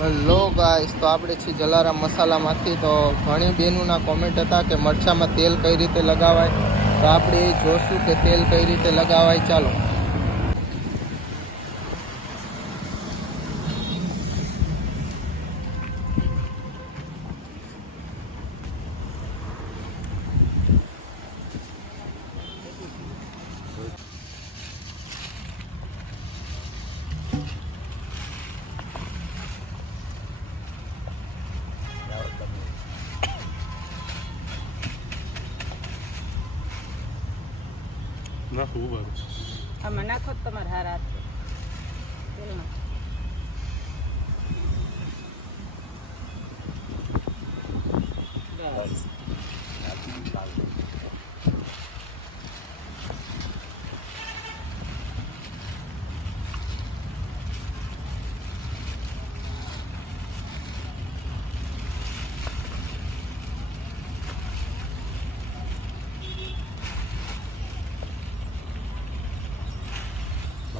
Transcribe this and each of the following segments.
Hello guys તો આપણે છીએ જલારામ મસાલામાંથી. તો ઘણી બહેનોના કોમેન્ટ હતા કે મરચામાં તેલ કઈ રીતે લગાવાય. તો આપણે જોશું કે તેલ કઈ રીતે લગાવાય. ચાલો. નાખવું બરાબર આમાં નાખો તમારે હારા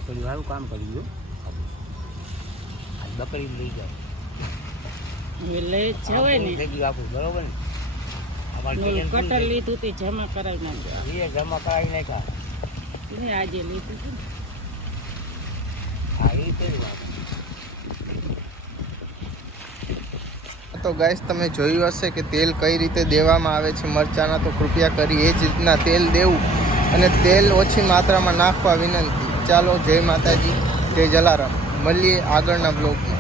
બકરી વાળું કામ કરી ગયું. આજ બકરી લઈ જાય. લઈ જવાય ને. થઈ આપું બરોબર ને? અમારે કટર લીધું તે જમા કરાવી નાખ્યું. છે? એ જમા કરાવી નાખ્યા. આજે લીધું હતું. હા એ પેલું વાત. તો ગાઈસ તમે જોયું હશે કે તેલ કઈ રીતે દેવામાં આવે છે મરચાના તો કૃપયા કરી એ જ રીતના તેલ દેવું અને તેલ ઓછી માત્રામાં નાખવા વિનંતી. ચાલો જય માતાજી જય જલારામ. મળીએ આગળના બ્લોગમાં